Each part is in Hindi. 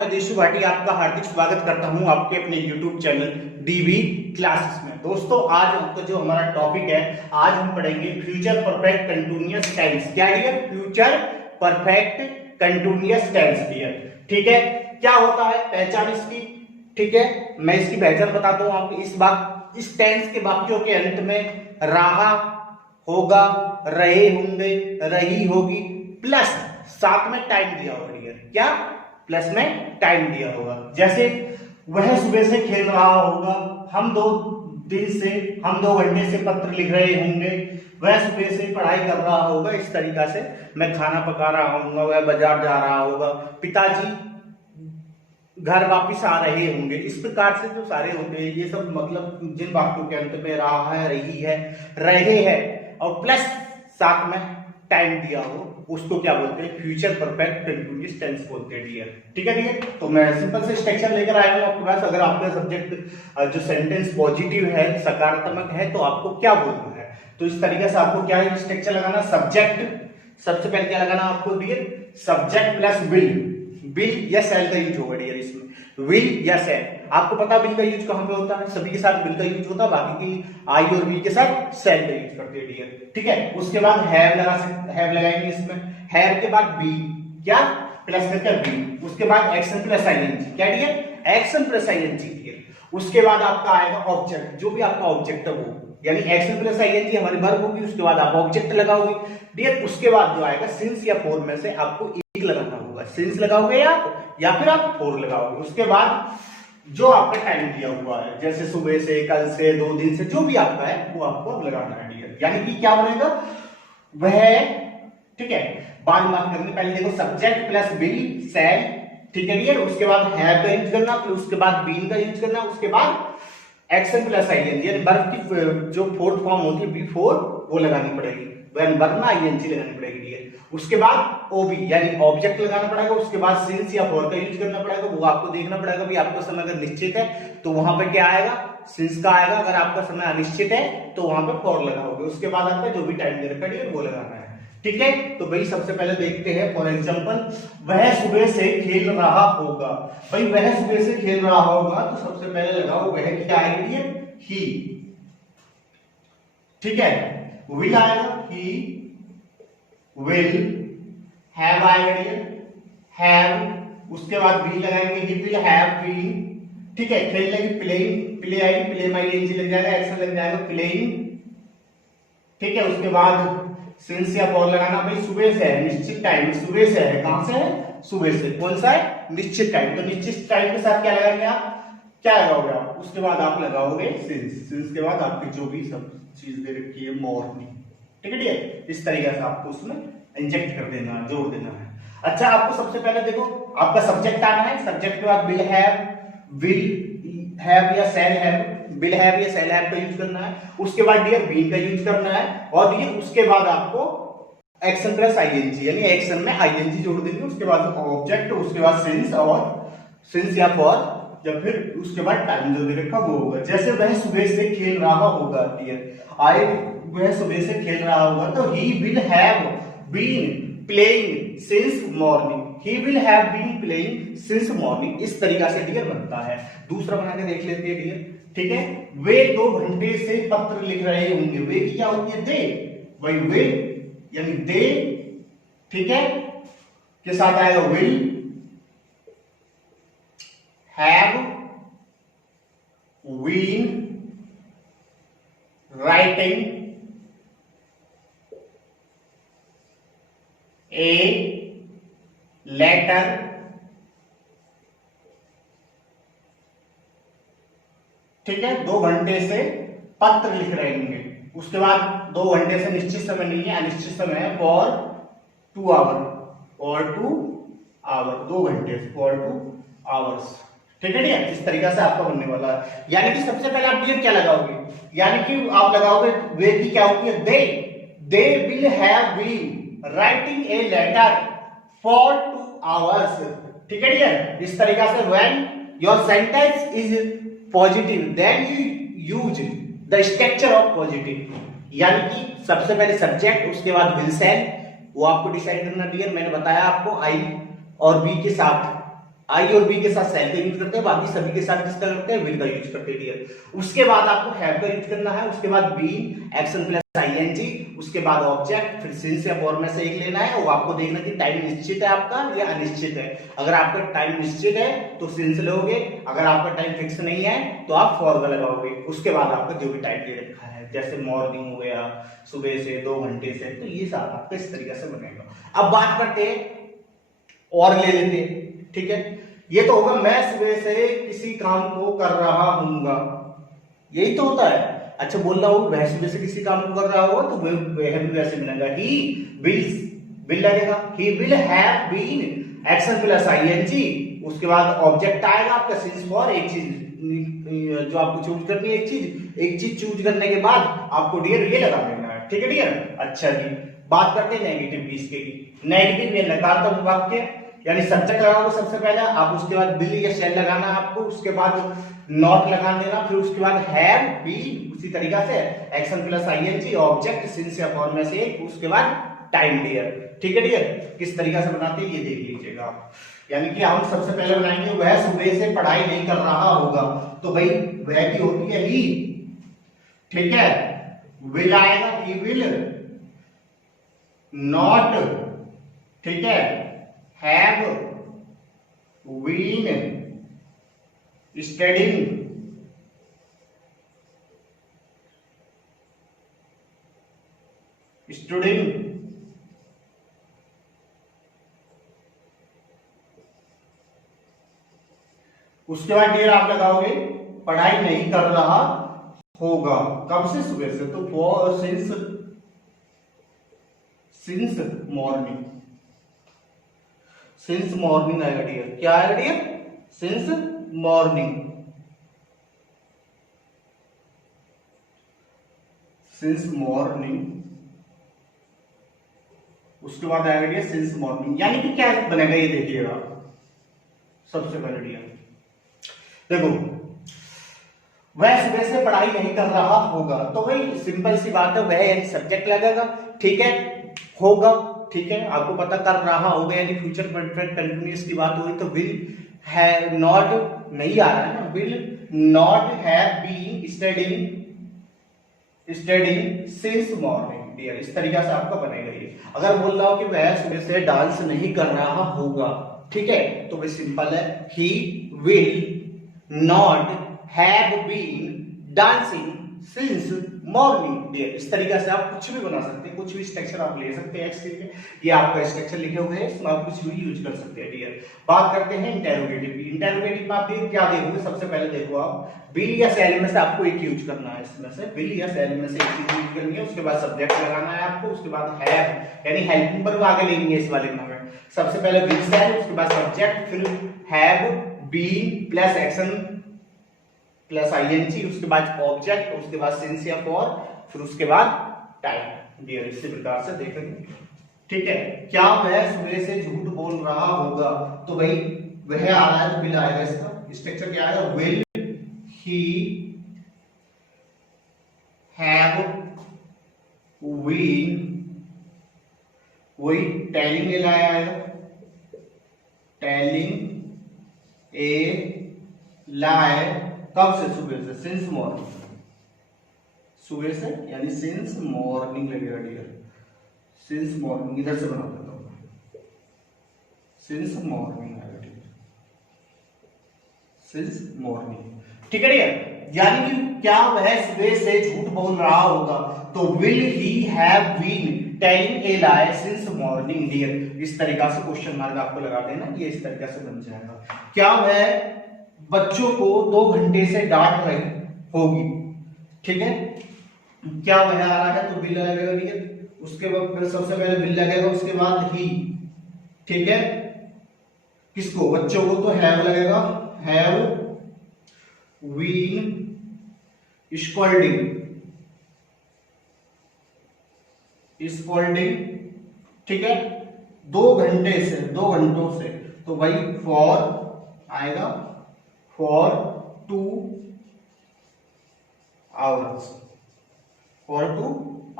देशु भाटी आपका हार्दिक स्वागत करता हूं आपके अपने YouTube चैनल डीवी क्लासेस में। दोस्तों आज जो हमारा टॉपिक है, आज हम पढ़ेंगे फ्यूचर परफेक्ट कंटीन्यूअस टेंस। क्या dear? Future perfect continuous tense dear. ठीक है, क्या होता है पहचान इसकी? ठीक है, मैं इसकी पहचान बताता हूं आपको। इस टेंस के वाक्यों के अंत में रहा होगा, रहे होंगे, रही होगी, प्लस साथ में टाइम दिया होगा डियर। क्या? प्लस में टाइम दिया होगा। जैसे वह सुबह से खेल रहा होगा, हम दो घंटे से पत्र लिख रहे होंगे, वह सुबह से पढ़ाई कर रहा होगा। इस तरीका से मैं खाना पका रहा होऊंगा, वह बाजार जा रहा होगा, पिताजी घर वापिस आ रहे होंगे। इस प्रकार से जो सारे होते हैं ये सब मतलब जिन वाक्यों के अंत में रहा है, रही है, रहे हैं और प्लस साथ में टाइम दिया हो, उसको क्या बोलते हैं? फ्यूचर परफेक्ट कंटीन्यूअस टेंस बोलते हैं डियर। ठीक है डियर, तो मैं सिंपल से स्ट्रक्चर लेकर आया हूं आपके पास। अगर आपका सब्जेक्ट जो सेंटेंस पॉजिटिव है, सकारात्मक है, तो आपको क्या बोलना है? तो इस तरीके से आपको क्या है स्ट्रक्चर लगाना। सब्जेक्ट सबसे पहले क्या लगाना आपको डियर? सब्जेक्ट प्लस विल या सेल का यूज होगा डियर इसमें। विल या सेल, आपको पता विल का यूज कहां पे होता है? सभी के साथ विल का यूज होता है, बाकी की आई और वी के साथ सेल का यूज करते हैं डियर। ठीक है, उसके बाद हैव लगाएंगे इसमें। हैव के बाद बी, क्या? प्लस करके बी। उसके बाद एक्शन प्लस आईएनजी, क्या dear? Action plus ING dear. उसके बाद आपका आएगा ऑब्जेक्ट, जो भी आपका ऑब्जेक्ट है वो, यानी एक्शन प्लस आईएनजी हमारी वर्ब होगी, उसके बाद आप ऑब्जेक्ट लगाओगे डियर। उसके बाद जो आएगा सिंस या फॉर में से आपको एक लगाना होगा। सिंस लगाओगे या फिर आप फॉर लगाओगे। उसके बाद जो आपका टाइम दिया हुआ है, जैसे सुबह से, कल से, 2 दिन से, जो भी आपका है वो आपको अब लगाना है डियर। यानी कि क्या बनेगा वह। ठीक है, बाद में बात करने पहले देखो सब्जेक्ट प्लस विल सेल। ठीक है डियर, उसके बाद हैव का यूज करना, फिर उसके बाद बीन का यूज करना, उसके बाद एक्शन प्लस आईएनजी यानी वर्ब की जो फोर्थ फॉर्म होती है बिफोर, वो लगानी पड़ेगी। वर्ब में आईएनजी लगानी पड़ेगी डियर। उसके बाद ओबी यानी ऑब्जेक्ट लगाना पड़ेगा। उसके बाद सिंस या फॉर का यूज करना पड़ेगा। वो आपको देखना पड़ेगा भी आपका समय अगर निश्चित है तो वहां पे क्या आएगा? सिंस का आएगा। अगर आपका समय अनिश्चित है तो वहां पे फॉर लगाओगे। उसके बाद आपका जो भी टाइम दे रखा है वो लगाना है। ठीक है, तो भाई सबसे पहले देखते हैं फॉर एग्जांपल, वह सुबह से खेल रहा होगा। भाई वह सुबह से खेल रहा होगा तो सबसे पहले लगाओ वह क्या आएगी? ही। ठीक है, विल आएगा ही विल, हैव आएगा डियर हैव। उसके बाद बी लगाएंगे ही विल हैव बीन। ठीक है, खेलने की प्लेइंग, प्ले आएगी, प्ले में आईएनजी लग जाएगा, एक्शन लग जाएगा प्लेइंग। ठीक है, उसके बाद सिंस या फॉर लगाना। भाई सुबह से है, निश्चित टाइम, सुबह से है, कहां से है? सुबह से। कौन सा है? निश्चित टाइम। तो निश्चित टाइम के साथ क्या लगाएंगे आप? क्या लगाओगे आप? उसके बाद आप लगाओगे सिंस। सिंस के बाद आपकी जो भी सब चीज दे रखी है मॉर्निंग। ठीक है डियर, इस तरीके से आपको उसमें इंजेक्ट कर देना, जोड़ देना है। अच्छा, आपको सबसे पहले देखो आपका सब्जेक्ट आना है। सब्जेक्ट के बाद विल हैव या सेल हैव, विल हैव या सेल हैव का यूज करना है। उसके बाद डियर बीन का यूज करना है और डियर उसके बाद आपको एक्शन प्लस आईएनजी यानी एक्शन में आईएनजी जोड़ देंगे। उसके बाद ऑब्जेक्ट, उसके बाद सिंस और सिंस या फॉर, या फिर उसके बाद टाइम जो दे रखा वो होगा। जैसे वह सुबह से खेल रहा होगा डियर, वह सुबह से खेल रहा होगा तो he will have been playing since morning. He will have been playing since morning. इस तरीका से डियर बनता है। दूसरा बना के देख लेते हैं डियर। ठीक है, वे 2 घंटे से पत्र लिख रहे होंगे। वे की क्या होती है? दे। वही वे यानी दे। ठीक है, के साथ आएगा will have been writing a letter ठीक है, 2 घंटे से पत्र लिख रहे होंगे। उसके बाद 2 घंटे से निश्चित समय नहीं है, अनिश्चित समय है, फॉर 2 आवर और 2 आवर, 2 घंटे फॉर 2 आवर्स। ठीक है डियर, इस तरीका से आपका बनने वाला है। यानी कि सबसे पहले आप डियर क्या लगाओगे? यानी कि आप लगाओगे वे की क्या होती है? They will have been writing a letter for 2 hours. ठीक है डियर, इस तरीका से when your sentence is positive then you use the structure of positive. यानी कि सबसे पहले सब्जेक्ट, उसके बाद विल सेल, वो आपको डिसाइड करना डियर। मैंने बताया आपको आई और बी के साथ आई और बी के साथ सेल का यूज करते हैं, बाकी सभी के साथ किसका करते हैं, विल का यूज करते हैं डियर। उसके बाद आपको हैव का यूज करना है, उसके बाद बीन एक्शन प्लस आईएनजी, उसके बाद ऑब्जेक्ट, फिर सिंस या फॉर में से एक लेना है। वो आपको देखना कि टाइम निश्चित है आपका या अनिश्चित है। अगर आपका टाइम निश्चित है तो सिंस लोगे, अगर आपका टाइम फिक्स नहीं है तो आप फॉर का लगाओगे। उसके बाद आपका जो भी टाइम दे रखा है, जैसे मॉर्निंग हो गया, सुबह से 2 घंटे से, तो ये सारा आपका इस तरीके से बनेगा। अब बात करते हैं और ले लेते हैं, ठीक है। ये तो होगा मैं सुबह से किसी काम को कर रहा हूंगा, यही तो होता है। अच्छा बोल रहा हूं वह सुबह से किसी काम को कर रहा होगा तो वह भी वैसे मिलेगा, ही विल लगेगा, he will have been action plus ING, उसके बाद ऑब्जेक्ट आएगा आपका सिंस फॉर, एक चीज जो आपको चूज करनी है, एक चीज चूज करने के बाद आपको डियर ये लगा देना है, ठीक है डियर। अच्छा जी, बात करते हैं नेगेटिव भी इसके की। नेगेटिव ये नकारात्मक वाक्य, यानी सब्जेक्ट लगाओगे सबसे पहले आप, उसके बाद विल या शैल लगाना है आपको, उसके बाद नॉट लगा देना, फिर उसके बाद हैव बीन, उसी तरीका से action plus ING, object since या फॉर में से एक, उसके बाद टाइम डियर, ठीक है डियर। किस तरीका से बनाते हैं ये देख लीजिएगा आप। यानी कि हम सबसे पहले बनाएंगे वह सुबह से पढ़ाई नहीं कर रहा होगा, तो भाई वह की होती है ही, ठीक है। विल आएगा, ही विल नॉट, ठीक है, हैव बीन स्टडीइंग, स्टूडिंग, उसके बाद डियर आप लगाओगे पढ़ाई नहीं कर रहा होगा, कब से, सुबह से, तो for since morning, since morning आएगा डियर। क्या आएगा dear, since morning, since morning, उसके बाद आएगा डियर सिंस मॉर्निंग। यानी कि क्या बनेगा ये देखिएगा। सबसे पहले डियर देखो, वह सुबह से पढ़ाई नहीं कर रहा होगा, तो भाई सिंपल सी बात है, वह यानी सब्जेक्ट लगेगा, ठीक है, होगा, ठीक है, आपको पता कर रहा होगा, यानी फ्यूचर परफेक्ट कंटिन्यूअस की बात हुई तो विल हैव नॉट नहीं आ रहा है ना, will not have been studying since morning dear. इस तरीके से आपका बनेगा ये। अगर बोल रहा हूं कि वह सुबह से डांस नहीं कर रहा होगा, ठीक है, तो वह सिंपल है, he will not have been dancing since morning dear. इस तरीके से आप कुछ भी बना सकते हैं, कुछ भी स्ट्रक्चर आप ले सकते हैं। एक्स के ये आपका स्ट्रक्चर लिखे हुए हैं, इसमें आप कुछ भी यूज कर सकते हैं डियर। बात करते हैं इंटेरोगेटिव की। इंटेरोगेटिव में आप क्या देखोगे, सबसे पहले देखो आप विल या शैल में से आपको एक यूज करना है, इसमें से विल या शैल में से एक चीज यूज करनी है, उसके बाद सब्जेक्ट लगाना है आपको, उसके बाद हैव यानी हेल्पिंग पर आगे लेनी है इस वाले में। सबसे पहले विल शैल, उसके बाद सब्जेक्ट, फिर have been plus action plus ING, उसके बाद ऑब्जेक्ट, उसके बाद सिंस या फॉर, फिर उसके बाद टाइम डियर। इसी प्रकार से देखेंगे, ठीक है। क्या वह सुबह से झूठ बोल रहा होगा, तो भाई वह आ रहा है तो विल आएगा, इसका स्ट्रक्चर क्या आएगा, विल ही हैव बीन, वही टेलिंग ए लाई आएगा, टेलिंग ए लाई, कब से, सुबह से, सिंस मॉर्निंग, सुबह से यानी सिंस मॉर्निंग लगेगा डियर, सिंस मॉर्निंग, इधर से बना देता हूं, सिंस मॉर्निंग आएगा डियर, सिंस मॉर्निंग, ठीक है डियर। यानी कि क्या वह सुबह से झूठ बोल रहा होगा, तो will he have been telling a lie since morning dear. इस तरीका से क्वेश्चन मार्क आपको लगा देना, ये इस तरीका से बन जाएगा। क्या वह बच्चों को 2 घंटे से डांट रही होगी, ठीक है, क्या वह आ रहा है तो विल लगेगा, ठीक है, उसके बाद सबसे पहले विल लगेगा, उसके बाद ही, ठीक है, किसको, बच्चों को, तो हैव लगेगा, हैव बीन स्कॉल्डिंग, ठीक है, 2 घंटे से, 2 घंटों से, तो भाई फॉर आएगा, फॉर 2 आवर्स, फॉर 2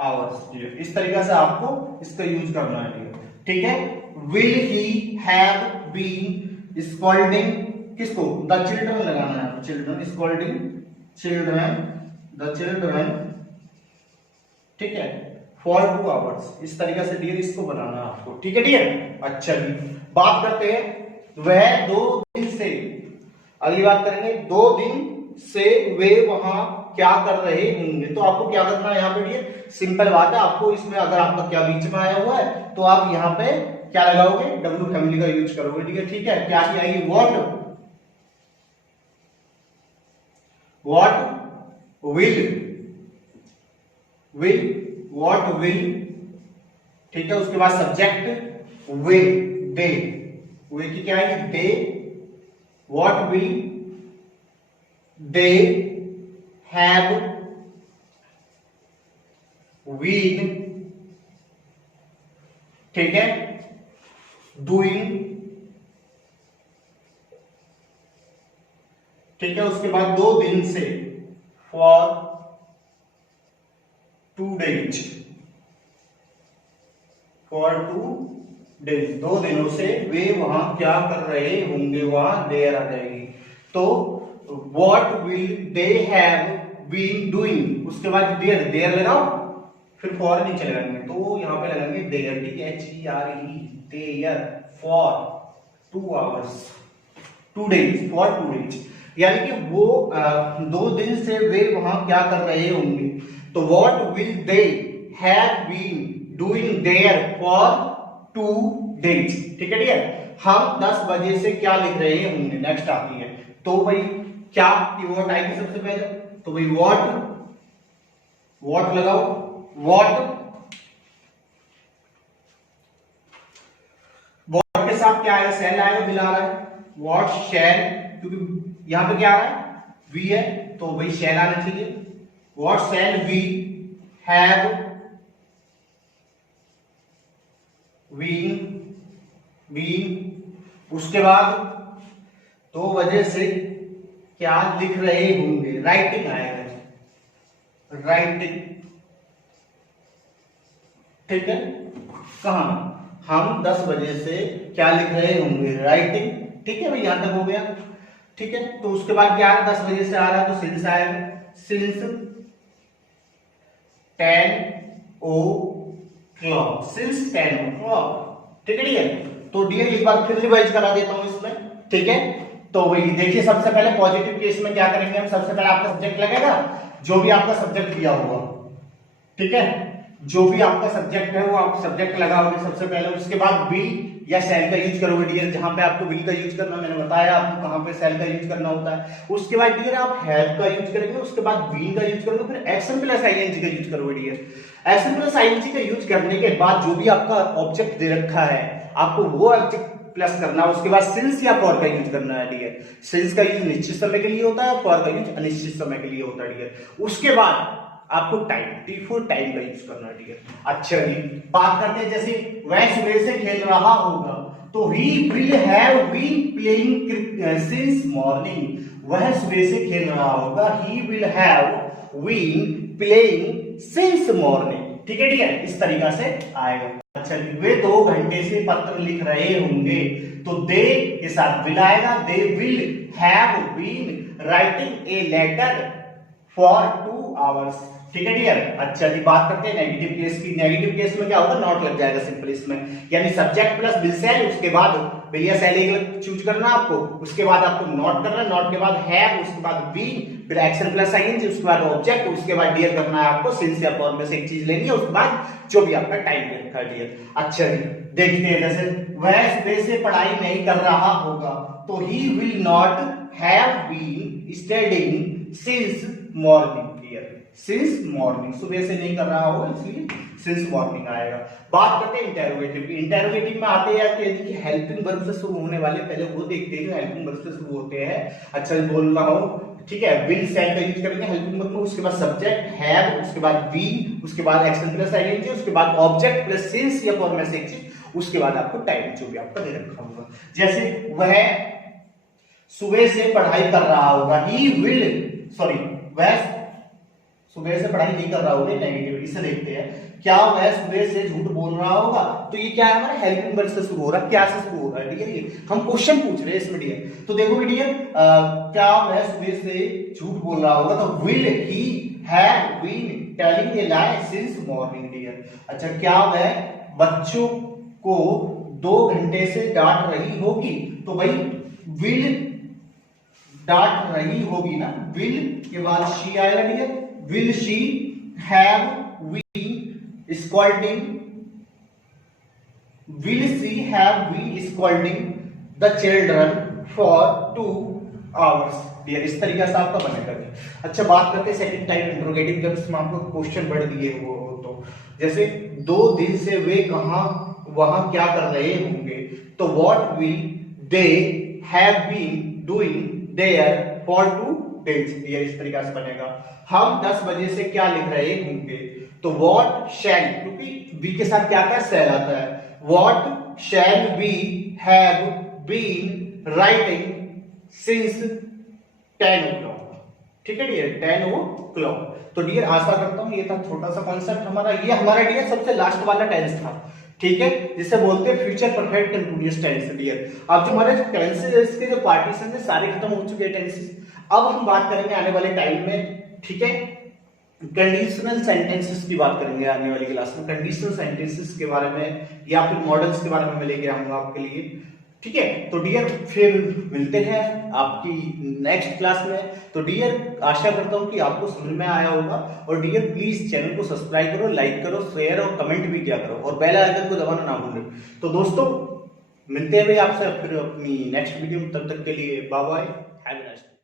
आवर्स। इस तरीके से आपको इसका यूज करना है, ठीक है। Will he have been scolding किसको, द चिल्ड्रन लगाना है, children scolding children, the children, ठीक है, फॉर 2 आवर्स। इस तरीके से डियर इसको बनाना है आपको, ठीक है डियर। अच्छा जी, बात करते हैं वह 2 दिन से, अगली बात करेंगे 2 दिन से वे वहां क्या कर रहे होंगे। तो आपको क्या करना है यहाँ पे डियर, सिंपल बात है, आपको इसमें अगर आपका क्या बीच में आया हुआ है तो आप यहाँ पे क्या लगाओगे, डब्ल्यू फैमिली का यूज करोगे, ठीक है। ठीक है, क्या आएगी, व्हाट व्हाट विल, ठीक है। उसके बाद सब्जेक्ट वे, दे, वे की क्या आएगी, they, what will they have been, ठीक है, डूइंग, ठीक है। उसके बाद 2 दिन से, फॉर 2 days, फॉर 2 days, 2 दिनों से वे वहां क्या कर रहे होंगे, वहां देयर आ जाएगी। तो what will they have been doing, उसके बाद देयर लगाओ, फिर फॉर नीचे लगाएंगे, तो यहां पे लगाएंगे देयर, ठीक है, HERE, there, for 2 hours, 2 days, for 2 days, यानी कि वो 2 दिन से वे वहां क्या कर रहे होंगे। तो what will they have been doing there for 2 days, ठीक है डियर। हम 10 बजे से क्या लिख रहे होंगे, नेक्स्ट आती है। तो भाई क्या कीवर्ड आएगी सबसे पहले, तो भाई व्हाट लगाओ, व्हाट के साथ क्या आएगा, शैल आएगा, विल आ रहा है, व्हाट शैल, क्योंकि यहां पे क्या आ रहा है, वी है, तो भाई शैल आना चाहिए। What shall we have been, उसके बाद 2 बजे से क्या लिख रहे होंगे, राइटिंग आएगा, राइटिंग, ठीक है। कहा हम 10 बजे से क्या लिख रहे होंगे, राइटिंग, ठीक है भाई, यहां तक हो गया, ठीक है। तो उसके बाद क्या है, 10 बजे से आ रहा है तो सिंस आएगा, सिंस 10 o'clock, सिंस 10 o'clock, ठीक है डियर। तो डियर एक बार फिर रिवाइज करा देता हूं इसमें, ठीक है। तो वही देखिए, सबसे पहले पॉजिटिव केस में क्या करेंगे हम, सबसे पहले आपका सब्जेक्ट लगेगा, जो भी आपका सब्जेक्ट दिया होगा, ठीक है, जो भी आपका सब्जेक्ट है वो आप सब्जेक्ट लगाओगे सबसे पहले। उसके बाद विल या शैल का यूज करोगे डियर, जहां पे आपको विल का यूज करना मैंने बताया आपको कहां पे शैल का यूज करना होता है। उसके बाद डियर आप हैव का यूज करेंगे, उसके बाद बीन का यूज करोगे, फिर एक्शन प्लस आईएनजी का यूज करोगे डियर। एक्शन प्लस आईएनजी का यूज करने के बाद जो भी आपका ऑब्जेक्ट दे रखा है आपको वो ऑब्जेक्ट प्लस करना, उसके बाद सिंस या फॉर का यूज करना है डियर। सिंस का यूज निश्चित समय के लिए होता है, फॉर का यूज अनिश्चित समय के लिए होता है डियर। उसके बाद आपको टाइम, टी फॉर टाइम का यूज करना है डियर। अच्छा जी, बात करते हैं, जैसे वह सुबह से खेल रहा होगा, तो he will have been playing since morning, वह सुबह से खेल रहा होगा, he will have been playing since morning, ठीक है डियर, इस तरीका से आएगा। अच्छा जी, वे 2 घंटे से पत्र लिख रहे होंगे, तो दे के साथ विल आएगा, they will have been writing a letter for 2 hours, ठीक है डियर। अच्छा जी, बात करते हैं नेगेटिव केस की। नेगेटिव केस में क्या होगा, नॉट लग जाएगा सिंपल इसमें, यानी सब्जेक्ट प्लस विल शैल, उसके बाद भैया शैल एक चूज करना आपको, उसके बाद आपको नॉट करना, नॉट के बाद हैव, उसके बाद बीन, फिर एक्शन प्लस आईएनजी, उसके बाद ऑब्जेक्ट, उसके बाद डियर करना है आपको, सिंस या फॉर में से एक चीज लेनी है, उसके बाद जो भी आपका टाइम दे रखा है डियर। अच्छा जी, देखते हैं, जैसे वह सुबह से पढ़ाई नहीं कर रहा होगा, तो he will not have been studying since morning, since morning, सुबह से नहीं कर रहा होगा इसलिए सिंस मॉर्निंग आएगा। बात करते हैं इंटेरोगेटिव की। इंटेरोगेटिव में आते हैं कि हेल्पिंग वर्ब से शुरू होने वाले, पहले वो देखते हैं जो हेल्पिंग वर्ब से शुरू होते हैं। अच्छा बोल रहा हूं, ठीक है, विल शैल का यूज करेंगे हेल्पिंग वर्ब में, उसके बाद सब्जेक्ट हैव, उसके बाद बीन, उसके बाद एक्शन प्लस आईएनजी, उसके बाद ऑब्जेक्ट प्लस सिंस या फॉर में से एक चीज, उसके बाद आपको टाइम जो भी आपका दे रखा होगा। जैसे वह सुबह से पढ़ाई कर रहा होगा, ही विल, सॉरी, वह सुबह से पढ़ाई नहीं कर रहा होगा, नेगेटिव, इसे देखते हैं। क्या वह सुबह से झूठ बोल रहा होगा, तो ये क्या है हमारा हेल्पिंग वर्ब से शुरू हो रहा है, क्या से शुरू हो रहा रहा है डियर, हम क्वेश्चन पूछ रहे हैं इसमें डियर। तो देखो डियर, क्या वह सुबह से झूठ बोल रहा होगा, तो will he have been telling a lie since morning dear. अच्छा, क्या वह बच्चों को 2 घंटे से डांट रही होगी, तो भाई विल डांट रही होगी ना, विल के बाद शी आएगा dear, will she have been scolding, will she have been scolding the children for 2 hours dear. इस तरीके से आपका बनेगा। अच्छा, बात करते हैं सेकंड टाइप इंट्रोगेटिव, जब इसमें आपको क्वेश्चन बढ़ दिए वो तो जैसे 2 दिन से वे कहां वहां क्या कर रहे होंगे, तो what will they have been doing there for 2 days dear. इस तरीके से बनेगा। हम 10 बजे से क्या लिख रहे होंगे, तो व्हाट शैल, क्योंकि बी के साथ क्या आता है, शैल आता है, what shall we have been writing since 10 o'clock। ठीक है डियर, 10 o'clock। तो डियर आशा करता हूं ये था छोटा सा कॉन्सेप्ट हमारा, ये हमारा डियर सबसे लास्ट वाला टेंस था। ठीक है, जिसे बोलते हैं future perfect continuous tense dear. अब जो हमारे टेंसेस के जो पार्टीशन है सारे खत्म हो चुके हैं टेंसेस। अब हम बात करेंगे आने वाले टाइम में, ठीक है, कंडीशनल सेंटेंसेस की बात करेंगे आने वाली क्लास में। कंडीशनल सेंटेंसेस के बारे में या फिर मॉडल्स के बारे में मैं लेके आऊंगा आपके लिए। ठीक है, तो डियर फिर मिलते हैं आपकी नेक्स्ट क्लास में। तो डियर आशा करता हूं कि आपको समझ में आया होगा, और डियर प्लीज चैनल को सब्सक्राइब करो, लाइक करो, शेयर और कमेंट भी किया करो, और बेल आइकन को दबाना ना भूलें। तो दोस्तों मिलते हैं भाई आपसे फिर अपनी नेक्स्ट वीडियो में, तब तक के लिए bye bye, have a nice day.